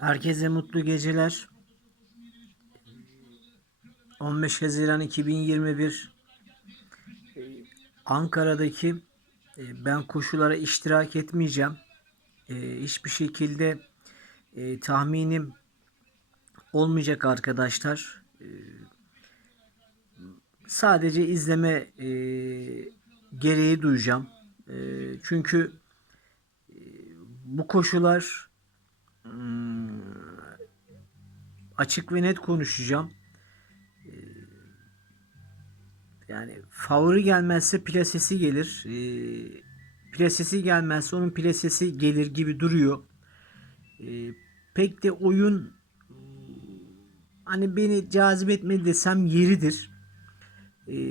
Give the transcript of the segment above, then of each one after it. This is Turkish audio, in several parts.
Herkese mutlu geceler. 15 Haziran 2021 Ee, Ankara'daki e, ben koşulara iştirak etmeyeceğim. Ee, Hiçbir şekilde e, tahminim olmayacak arkadaşlar. Sadece izleme e, gereği duyacağım. E, Çünkü e, bu koşular hmm, açık ve net konuşacağım. Ee, Yani favori gelmezse plasesi gelir. Ee, plasesi gelmezse onun plasesi gelir gibi duruyor. Ee, pek de oyun hani beni cazip etmedi desem yeridir.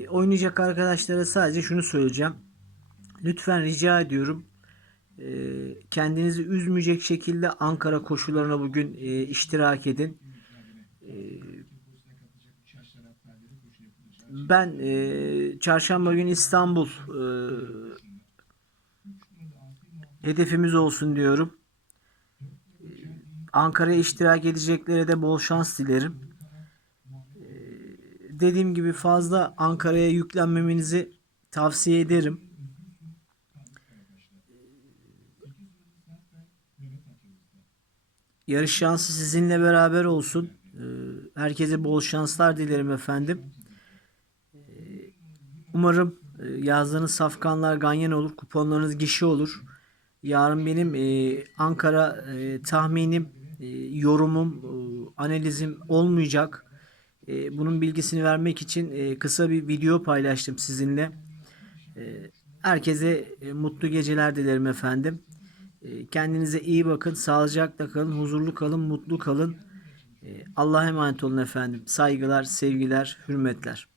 Oynayacak arkadaşlara sadece şunu söyleyeceğim. Lütfen rica ediyorum. Kendinizi üzmeyecek şekilde Ankara koşularına bugün e, iştirak edin. Ben e, çarşamba günü İstanbul e, hedefimiz olsun diyorum. Ee, Ankara'ya iştirak edeceklere de bol şans dilerim. Ee, dediğim gibi fazla Ankara'ya yüklenmemenizi tavsiye ederim. Yarış şansı sizinle beraber olsun. Ee, Herkese bol şanslar dilerim efendim. Umarım e, yazdığınız safkanlar ganyan olur, kuponlarınız gişe olur. Yarın benim e, Ankara e, tahminim, e, yorumum, e, analizim olmayacak. E, bunun bilgisini vermek için e, kısa bir video paylaştım sizinle. E, herkese e, mutlu geceler dilerim efendim. E, kendinize iyi bakın, sağlıcakla kalın, huzurlu kalın, mutlu kalın. E, Allah'a emanet olun efendim. Saygılar, sevgiler, hürmetler.